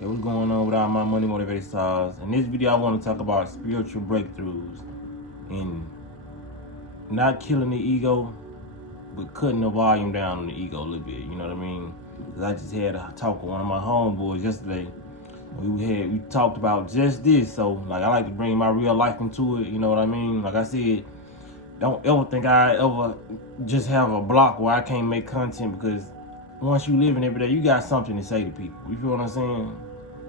Hey, what's going on with all my money motivated stars? In this video, I want to talk about spiritual breakthroughs and not killing the ego, but cutting the volume down on the ego a little bit. You know what I mean? Cause I just had a talk with one of my homeboys yesterday. We talked about just this. So like I like to bring my real life into it. You know what I mean? Like I said, don't ever think I ever just have a block where I can't make content, because once you living every day, you got something to say to people. You feel what I'm saying?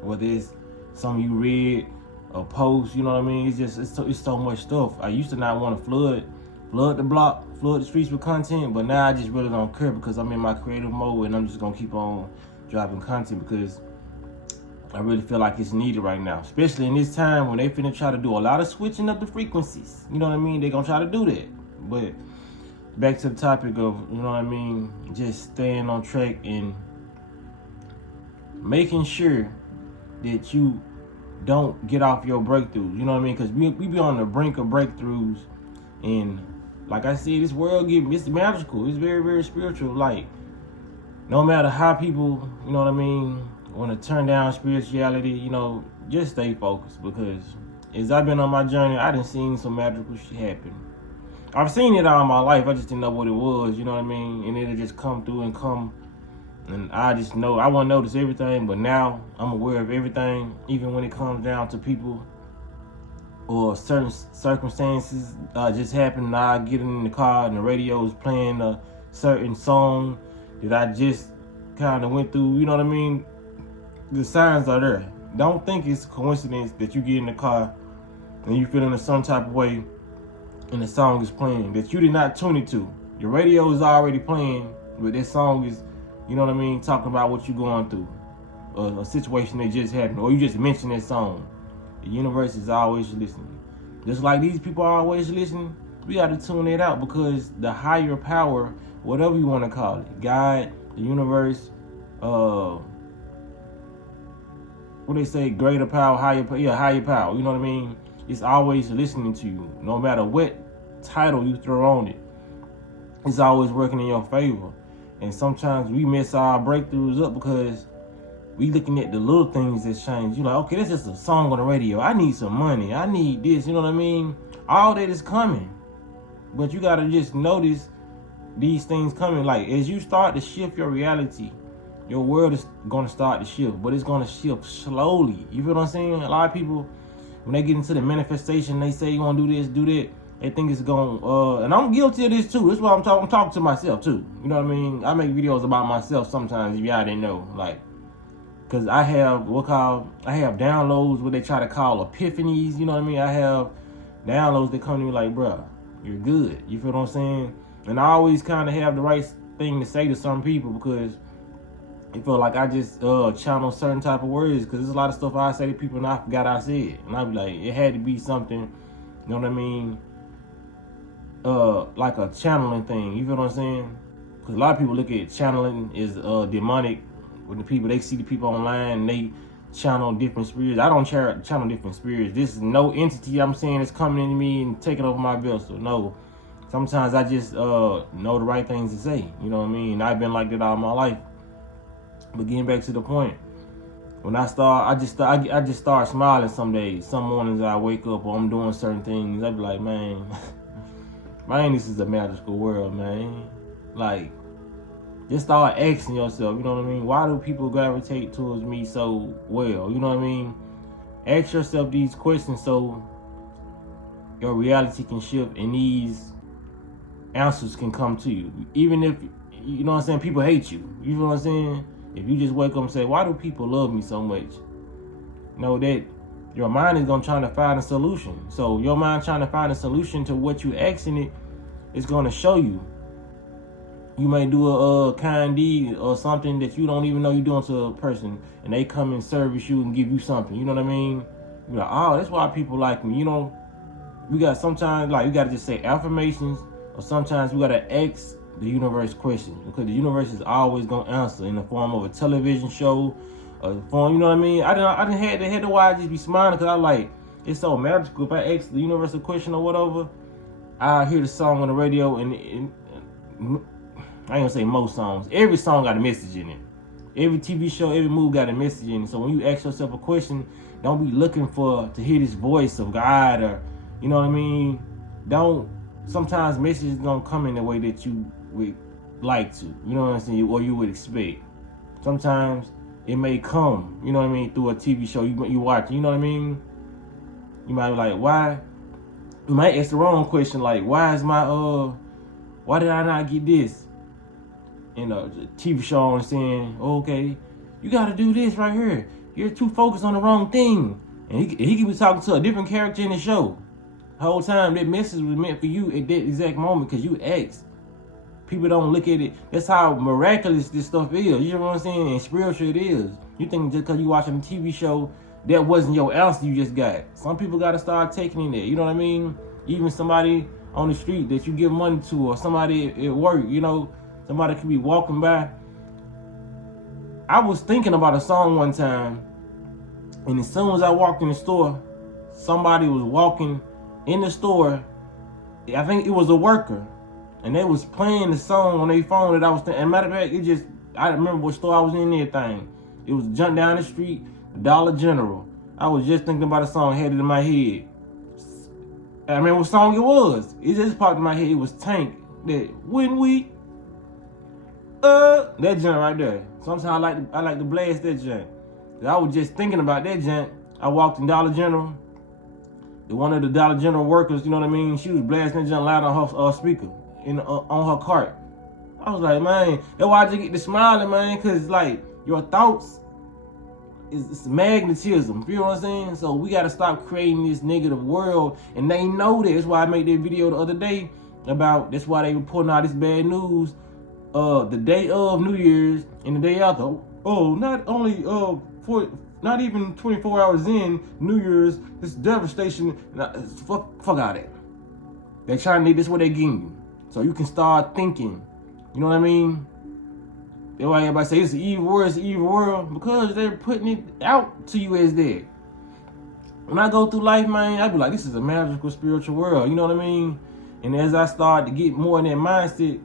Whether it's something you read, a post, you know what I mean? It's so much stuff. I used to not want to flood the block, flood the streets with content, but now I just really don't care because I'm in my creative mode and I'm just gonna keep on dropping content because I really feel like it's needed right now, especially in this time when they finna try to do a lot of switching up the frequencies. You know what I mean? They gonna try to do that. But back to the topic of, you know what I mean, just staying on track and making sure that you don't get off your breakthroughs. You know what I mean? Because we be on the brink of breakthroughs, and like I said, this world it's magical. It's very, very spiritual. Like, no matter how people, you know what I mean, want to turn down spirituality, you know, just stay focused, because as I've been on my journey, I done seen some magical shit happen. I've seen it all my life. I just didn't know what it was, you know what I mean? And it'll just come through and come. And I just know, I won't notice everything, but now I'm aware of everything, even when it comes down to people or certain circumstances just happen. I get in the car and the radio is playing a certain song that I just kind of went through, you know what I mean? The signs are there. Don't think it's a coincidence that you get in the car and you feel in some type of way and the song is playing that you did not tune it to. Your radio is already playing, but this song is, you know what I mean, talking about what you're going through, a situation that just happened, or you just mentioned that song. The universe is always listening. Just like these people are always listening, we got to tune it out, because the higher power, whatever you want to call it, God, the universe, what they say, greater power, higher power, you know what I mean? It's always listening to you. No matter what title you throw on it, it's always working in your favor. And sometimes we mess our breakthroughs up because we looking at the little things that change. You're like, okay, this is a song on the radio. I need some money. I need this. You know what I mean? All that is coming. But you got to just notice these things coming. Like, as you start to shift your reality, your world is going to start to shift. But it's going to shift slowly. You feel what I'm saying? A lot of people, when they get into the manifestation, they say you want to do this, do that. They think it's going, and I'm guilty of this too. That's why I'm talking to myself too. You know what I mean? I make videos about myself sometimes, if y'all didn't know. Like, because I have downloads, what they try to call epiphanies. You know what I mean? I have downloads that come to me like, bruh, you're good. You feel what I'm saying? And I always kind of have the right thing to say to some people, because it feel like I just channel certain type of words, because there's a lot of stuff I say to people and I forgot I said. And I be like, it had to be something, you know what I mean? Like a channeling thing, you feel what I'm saying? Because a lot of people look at channeling as demonic. When the people, they see the people online and they channel different spirits. I don't channel different spirits. This is no entity I'm saying is coming into me and taking over my vessel. No. Sometimes I just know the right things to say. You know what I mean? I've been like that all my life. But getting back to the point, when I just start smiling some days. Some mornings I wake up or I'm doing certain things, I be like, man, this is a magical world, man. Like, just start asking yourself, you know what I mean? Why do people gravitate towards me so well? You know what I mean? Ask yourself these questions so your reality can shift and these answers can come to you. Even if, you know what I'm saying, people hate you. You know what I'm saying? If you just wake up and say, why do people love me so much? Know that your mind is going to try to find a solution. So your mind trying to find a solution to what you asking it, it's going to show you. You may do a kind deed or something that you don't even know you're doing to a person, and they come and service you and give you something. You know what I mean? You're like, oh, that's why people like me. You know, we got sometimes, like, you got to just say affirmations, or sometimes we got to ask the universe questions, because the universe is always going to answer in the form of a television show, a form, you know what I mean? I didn't had to why I just be smiling, because I like, it's so magical. If I ask the universe a question or whatever, I hear the song on the radio, and I ain't gonna say most songs. Every song got a message in it. Every TV show, every movie got a message in it. So when you ask yourself a question, don't be looking to hear this voice of God, or, you know what I mean? Sometimes messages don't come in the way that you would like to, you know what I'm saying, or you would expect. Sometimes it may come, you know what I mean, through a TV show you watch, you know what I mean? You might be like, why? You might ask the wrong question, like, why did I not get this? In a TV show and saying, okay, you got to do this right here. You're too focused on the wrong thing. And he could be talking to a different character in the show. The whole time, that message was meant for you at that exact moment because you asked. People don't look at it. That's how miraculous this stuff is. You know what I'm saying? And spiritual it is. You think just because you watching a TV show, that wasn't your answer you just got. Some people got to start taking in there. You know what I mean? Even somebody on the street that you give money to, or somebody at work, you know, somebody could be walking by. I was thinking about a song one time, and as soon as I walked in the store, somebody was walking in the store. I think it was a worker, and they was playing the song on their phone that I was thinking. And matter of fact, I remember what store I was in there thing. It was Jump Down the Street, Dollar General. I was just thinking about a song, had it in my head. I remember what song it was. It just popped in my head. It was Tank. That when we that joint right there. Sometimes I like to blast that joint. I was just thinking about that joint. I walked in Dollar General. One of the Dollar General workers, you know what I mean? She was blasting that joint loud on her speaker on her cart. I was like, man, that's why I just get to smiling, man, because like your thoughts it's magnetism. You know what I'm saying? So we got to stop creating this negative world, and they know that. That's why I made that video the other day about. That's why they were putting out this bad news. The day of New Year's and the day after. Oh, not only not even 24 hours in New Year's, this devastation. Fuck out of it. They trying to. This is what they getting you, so you can start thinking. You know what I mean? That's why everybody say it's an evil world, because they're putting it out to you as that. When I go through life, man, I be like, this is a magical spiritual world. You know what I mean? And as I start to get more in that mindset.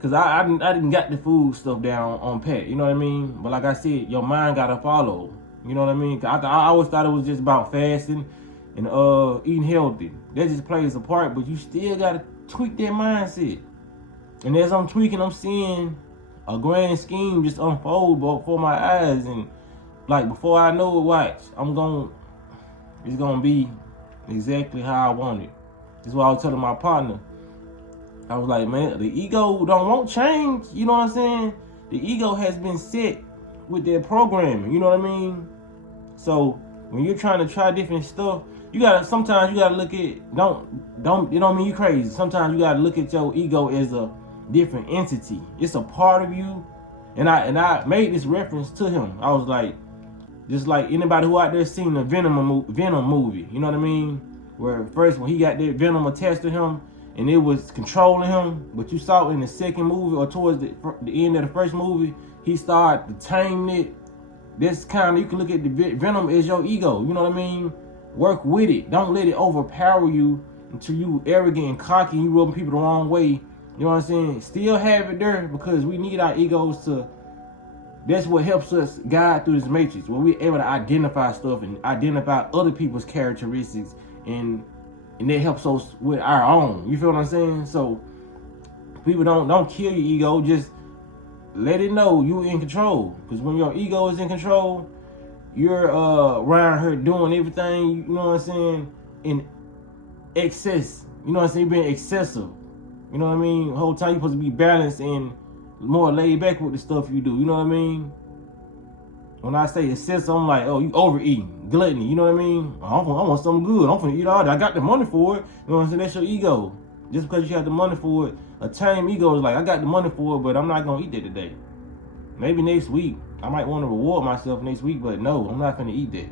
Cause I didn't got the food stuff down on pat, you know what I mean? But like I said, your mind gotta follow, you know what I mean? I always thought it was just about fasting and eating healthy. That just plays a part, but you still gotta tweak that mindset. And as I'm tweaking, I'm seeing a grand scheme just unfold before my eyes, and like before I know it, watch, it's gonna be exactly how I want it. That's why I was telling my partner. I was like, man, the ego won't change. You know what I'm saying? The ego has been set with their programming. You know what I mean? So when you're trying to try different stuff, sometimes you gotta look at, don't it don't mean you crazy. Sometimes you gotta look at your ego as a different entity. It's a part of you. And I made this reference to him. I was like, just like anybody who out there seen the Venom movie. You know what I mean? Where first when he got that venom attached to him, and it was controlling him, but you saw in the second movie or towards the end of the first movie, he started to tame it. This kind of, you can look at the venom as your ego, you know what I mean? Work with it. Don't let it overpower you until you arrogant and cocky and you rubbing people the wrong way. You know what I'm saying? Still have it there, because we need our egos to, that's what helps us guide through this matrix, where we're able to identify stuff and identify other people's characteristics, and that helps us with our own. You feel what I'm saying? So people don't kill your ego. Just let it know you in control. Because when your ego is in control, you're around here doing everything, you know what I'm saying, in excess. You know what I'm saying? You're being excessive. You know what I mean? The whole time you're supposed to be balanced and more laid back with the stuff you do. You know what I mean? When I say excessive, I'm like, oh, you overeating, gluttony, you know what I mean? I want something good. I'm finna eat all that. I got the money for it. You know what I'm saying? That's your ego. Just because you have the money for it, a tame ego is like, I got the money for it, but I'm not gonna eat that today. Maybe next week. I might want to reward myself next week, but no, I'm not gonna eat that. You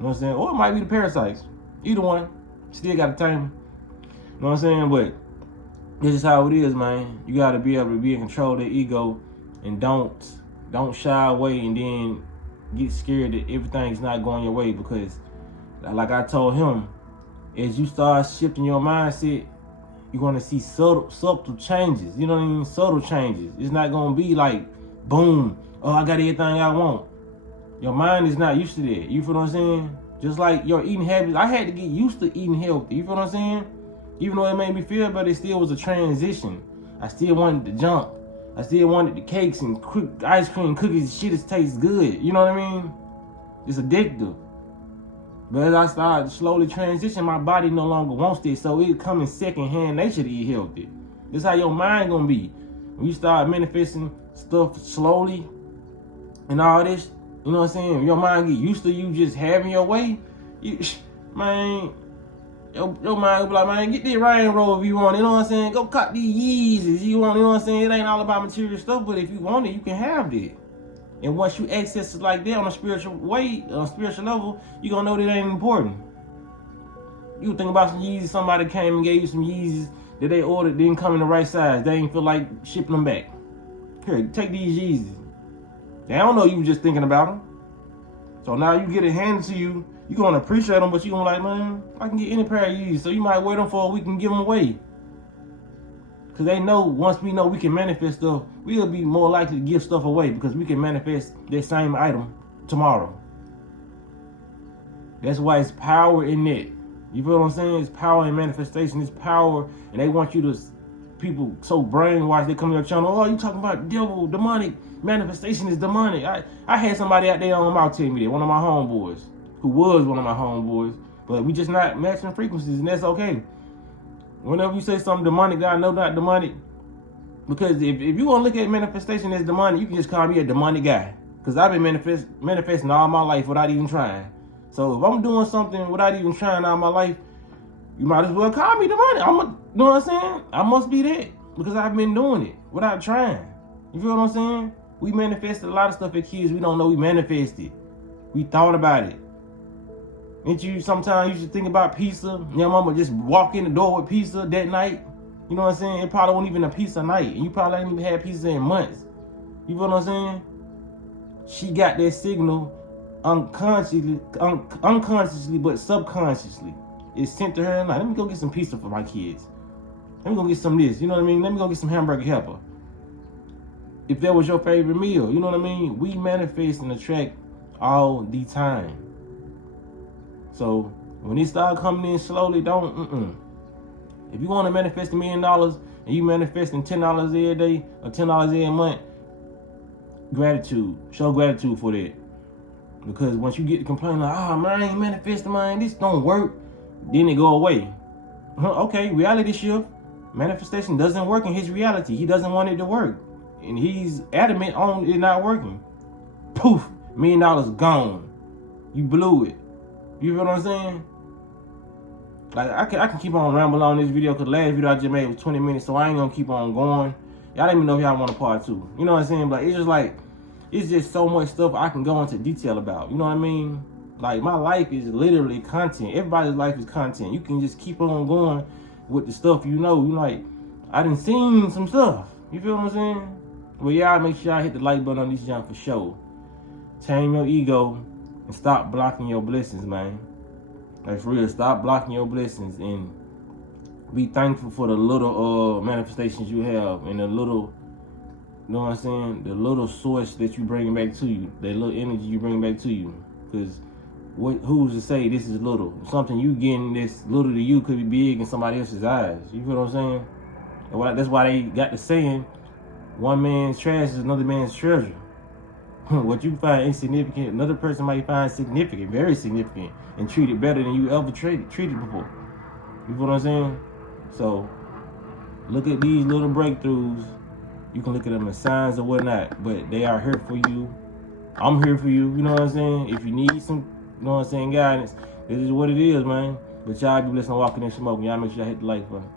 know what I'm saying? Or it might be the parasites. Either one. Still got to tame. You know what I'm saying? But this is how it is, man. You gotta be able to be in control of that ego, and don't shy away and then get scared that everything's not going your way, because like I told him, as you start shifting your mindset, you're going to see subtle changes. You know what I mean? Subtle changes. It's not going to be like, boom, Oh, I got everything I want. Your mind is not used to that. You feel what I'm saying? Just like your eating habits, I had to get used to eating healthy. You feel what I'm saying? Even though it made me feel better, it still was a transition. I still wanted the junk. I still wanted the cakes and ice cream, cookies, shit that tastes good. You know what I mean? It's addictive. But as I started to slowly transition, my body no longer wants it, so it come in second-hand nature to eat healthy. This how your mind gonna be. When you start manifesting stuff slowly and all this, you know what I'm saying? Your mind get used to you just having your way. Man, your mind will be like, man, get this Rain Rover if you want, you know what I'm saying? Go cut these Yeezys, you want, you know what I'm saying? It ain't all about material stuff, but if you want it, you can have it. And once you access it like that on a spiritual way, on a spiritual level, you gonna know that it ain't important. You think about some Yeezys, somebody came and gave you some Yeezys that they ordered, didn't come in the right size. They ain't feel like shipping them back. Here, take these Yeezys. They don't know you just thinking about them. So now you get it handed to you, you gonna appreciate them, but you gonna like, man, I can get any pair of Yeezys. So you might wear them for a week and give them away. Because they know, once we know we can manifest stuff, we'll be more likely to give stuff away because we can manifest that same item tomorrow. That's why it's power in it. You feel what I'm saying? It's power in manifestation. It's power, and they want you to, people so brainwashed, they come to your channel, oh, you talking about devil, demonic, manifestation is demonic. I had somebody out there on my mouth tell me that, one of my homeboys, who was one of my homeboys, but we just not matching frequencies, and that's okay. Whenever you say something demonic that I know not demonic, because if you want to look at manifestation as demonic, you can just call me a demonic guy. Because I've been manifesting all my life without even trying. So if I'm doing something without even trying all my life, you might as well call me demonic. You know what I'm saying? I must be that because I've been doing it without trying. You feel what I'm saying? We manifested a lot of stuff as kids we don't know we manifested. We thought about it. Ain't you sometimes you should think about pizza? Your mama just walk in the door with pizza that night. You know what I'm saying? It probably wasn't even a pizza night. And you probably ain't even had pizza in months. You feel what I'm saying? She got that signal unconsciously, but subconsciously. It sent to her like, let me go get some pizza for my kids. Let me go get some of this. You know what I mean? Let me go get some hamburger helper. If that was your favorite meal, you know what I mean? We manifest and attract all the time. So when it start coming in slowly, don't. If you want to manifest $1 million and you manifesting $10 every day or $10 every month, gratitude. Show gratitude for that. Because once you get to complaining like, oh man, I ain't manifesting, man, this don't work, then it go away. Okay, reality shift. Manifestation doesn't work in his reality. He doesn't want it to work. And he's adamant on it not working. Poof, $1 million gone. You blew it. You feel what I'm saying? Like I can keep on rambling on this video because the last video I just made was 20 minutes, so I ain't gonna keep on going. Y'all don't even know if y'all want a part 2. You know what I'm saying? But it's just like, it's just so much stuff I can go into detail about. You know what I mean? Like my life is literally content. Everybody's life is content. You can just keep on going with the stuff you know. You like, I done seen some stuff. You feel what I'm saying? Well, y'all make sure y'all hit the like button on this jump for sure. Tame your ego and stop blocking your blessings, man. Like for real, stop blocking your blessings and be thankful for the little manifestations you have and the little, you know what I'm saying, the little source that you bring back to you, that little energy you bring back to you. Because who's to say this is little? Something you getting this little to you could be big in somebody else's eyes. You feel what I'm saying? And that's why they got the saying, one man's trash is another man's treasure. What you find insignificant, another person might find significant, very significant, and treat it better than you ever treated before. You feel what I'm saying? So, look at these little breakthroughs. You can look at them as signs or whatnot, but they are here for you. I'm here for you, you know what I'm saying? If you need some, you know what I'm saying, guidance, this is what it is, man. But y'all be listening, walking and smoking. Y'all make sure y'all hit the like button.